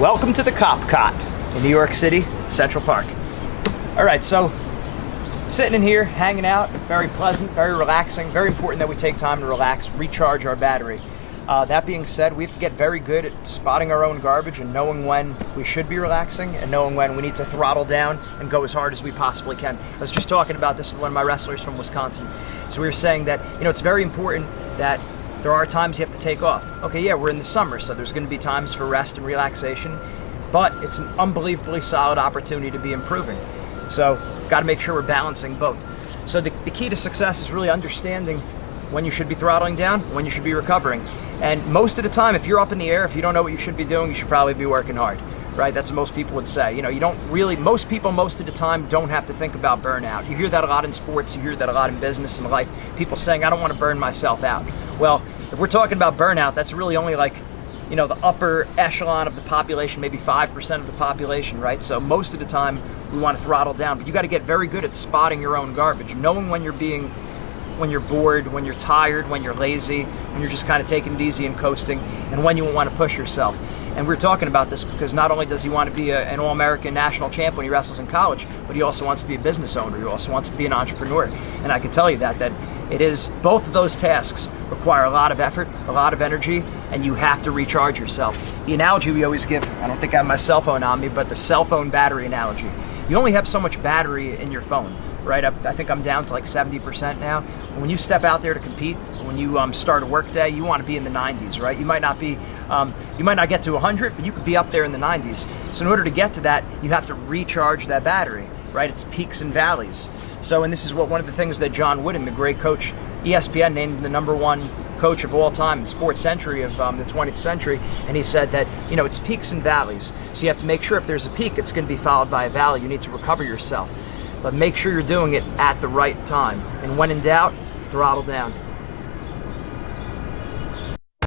Welcome to the Cop Cot in New York City, Central Park. All right, so sitting in here, hanging out, very pleasant, very relaxing, very important that we take time to relax, recharge our battery. That being said, we have to get very good at spotting our own garbage and knowing when we should be relaxing and knowing when we need to throttle down and go as hard as we possibly can. I was just talking about this with one of my wrestlers from Wisconsin. So we were saying that, it's very important that there are times you have to take off. Okay, yeah, we're in the summer, so there's going to be times for rest and relaxation, but it's an unbelievably solid opportunity to be improving. So, got to make sure we're balancing both. So the key to success is really understanding when you should be throttling down, when you should be recovering. And most of the time, if you're up in the air, if you don't know what you should be doing, you should probably be working hard, right? That's what most people would say. Most people most of the time don't have to think about burnout. You hear that a lot in sports, you hear that a lot in business and life. People saying, I don't want to burn myself out. Well, if we're talking about burnout, that's really only like, the upper echelon of the population, maybe 5% of the population, right? So most of the time we want to throttle down, but you got to get very good at spotting your own garbage, knowing when you're bored, when you're tired, when you're lazy, when you're just kind of taking it easy and coasting, and when you want to push yourself. And we're talking about this because not only does he want to be an All-American national champ when he wrestles in college, but he also wants to be a business owner. He also wants to be an entrepreneur. And I can tell you that it is, both of those tasks require a lot of effort, a lot of energy, and you have to recharge yourself. The analogy we always give, I don't think I have my cell phone on me, but the cell phone battery analogy. You only have so much battery in your phone, right? I think I'm down to like 70% now. When you step out there to compete, when you start a work day, you want to be in the 90s, right? You might not get to 100, but you could be up there in the 90s. So in order to get to that, you have to recharge that battery, right? It's peaks and valleys. So, and this is one of the things that John Wooden, the great coach, ESPN named the #1 coach of all time in sports century of the 20th century, and he said that, it's peaks and valleys. So you have to make sure if there's a peak, it's going to be followed by a valley. You need to recover yourself. But make sure you're doing it at the right time. And when in doubt, throttle down.